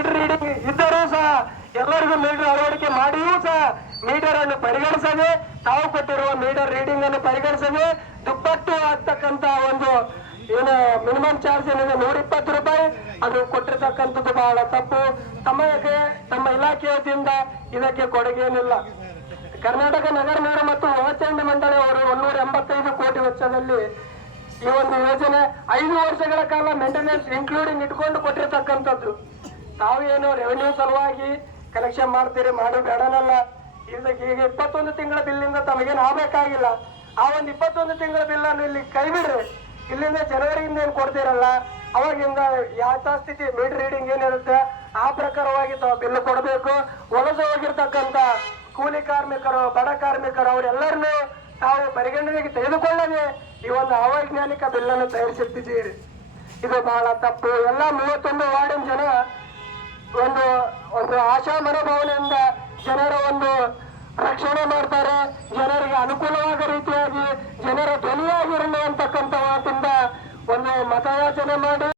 Meter reading ಇದ್ದರೂ ಸಹ ಎಲ್ಲರಿಗೂ ಮೀಟರ್ ಅಳವಡಿಕೆ ಮಾಡಿಯೂ ಸಹ ಮೀಟರ್ ಅನ್ನು ಪರಿಗಣಿಸದೆ, ತಾವು ಕೊಟ್ಟಿರುವ ಮೀಟರ್ ರೀಡಿಂಗ್ ಅನ್ನು ಪರಿಗಣಿಸದೆ ದುಪ್ಪಟ್ಟು ಆಗ್ತಕ್ಕಂತ ಒಂದು ಏನು ಮಿನಿಮಮ್ ಚಾರ್ಜ್ ಏನಿದೆ 120 ರೂಪಾಯಿ ಅದು ಕೊಟ್ಟಿರ್ತಕ್ಕಂಥದ್ದು ಬಹಳ ತಪ್ಪು. ತಮ್ಮ ಇಲಾಖೆಯ ವತಿಯಿಂದ ಇದಕ್ಕೆ ಕೊಡುಗೆ ಏನಿಲ್ಲ. ಕರ್ನಾಟಕ ನಗರ ನೀರು ಮತ್ತು ಒಳಚರಂಡಿ ಮಂಡಳಿ ಅವರು 185 ಕೋಟಿ ವೆಚ್ಚದಲ್ಲಿ ಈ ಒಂದು ಯೋಜನೆ 5 ವರ್ಷಗಳ ಕಾಲ ಮೇಂಟೆನೆನ್ಸ್ ಇನ್ಕ್ಲೂಡಿಂಗ್ ಇಟ್ಕೊಂಡು ಕೊಟ್ಟಿರ್ತಕ್ಕಂಥದ್ದು. ತಾವೇನು ರೆವೆನ್ಯೂ ಸಲುವಾಗಿ ಕಲೆಕ್ಷನ್ ಮಾಡ್ತೀರಿ, ಮಾಡಿ ಬೇಡನಲ್ಲ. ಇದಕ್ಕೆ ಈಗ 21 ತಿಂಗಳ ಬಿಲ್ಲಿಂದ ತಮಗೇನು ಆಗ್ಬೇಕಾಗಿಲ್ಲ. ಆ ಒಂದು 21 ತಿಂಗಳ ಬಿಲ್ಲನ್ನು ಇಲ್ಲಿ ಕೈ ಬಿಡ್ರಿ. ಇಲ್ಲಿಂದ ಜನವರಿಯಿಂದ ಏನು ಕೊಡ್ತೀರಲ್ಲ, ಅವಾಗಿಂದ ಯಥಾಸ್ಥಿತಿ ಮೀಟರ್ ರೀಡಿಂಗ್ ಏನಿರುತ್ತೆ ಆ ಪ್ರಕಾರವಾಗಿ ತಾವು ಬಿಲ್ ಕೊಡಬೇಕು. ವಲಸೆ ಹೋಗಿರ್ತಕ್ಕಂಥ ಕೂಲಿ ಕಾರ್ಮಿಕರು, ಬಡ ಕಾರ್ಮಿಕರು ಅವರೆಲ್ಲರನ್ನೂ ತಾವು ಪರಿಗಣನೆಗೆ ತೆಗೆದುಕೊಳ್ಳದೆ ಈ ಒಂದು ಅವೈಜ್ಞಾನಿಕ ಬಿಲ್ಲನ್ನು ತಯಾರಿಸುತ್ತಿದ್ದೀರಿ. ಇದು ಬಹಳ ತಪ್ಪು. ಎಲ್ಲ 31 ವಾರ್ಡಿನ ಜನ ಒಂದು ಆಶಾ ಮನೋಭಾವನೆಯಿಂದ ಜನರ ಒಂದು ರಕ್ಷಣೆ ಮಾಡ್ತಾರೆ. ಜನರಿಗೆ ಅನುಕೂಲವಾದ ರೀತಿಯಾಗಿ ಜನರ ಧ್ವನಿಯಾಗಿರಲಿ ಅಂತಕ್ಕಂಥ ಮಾತಿಂದ ಒಂದು ಮತಯಾಚನೆ ಮಾಡಿ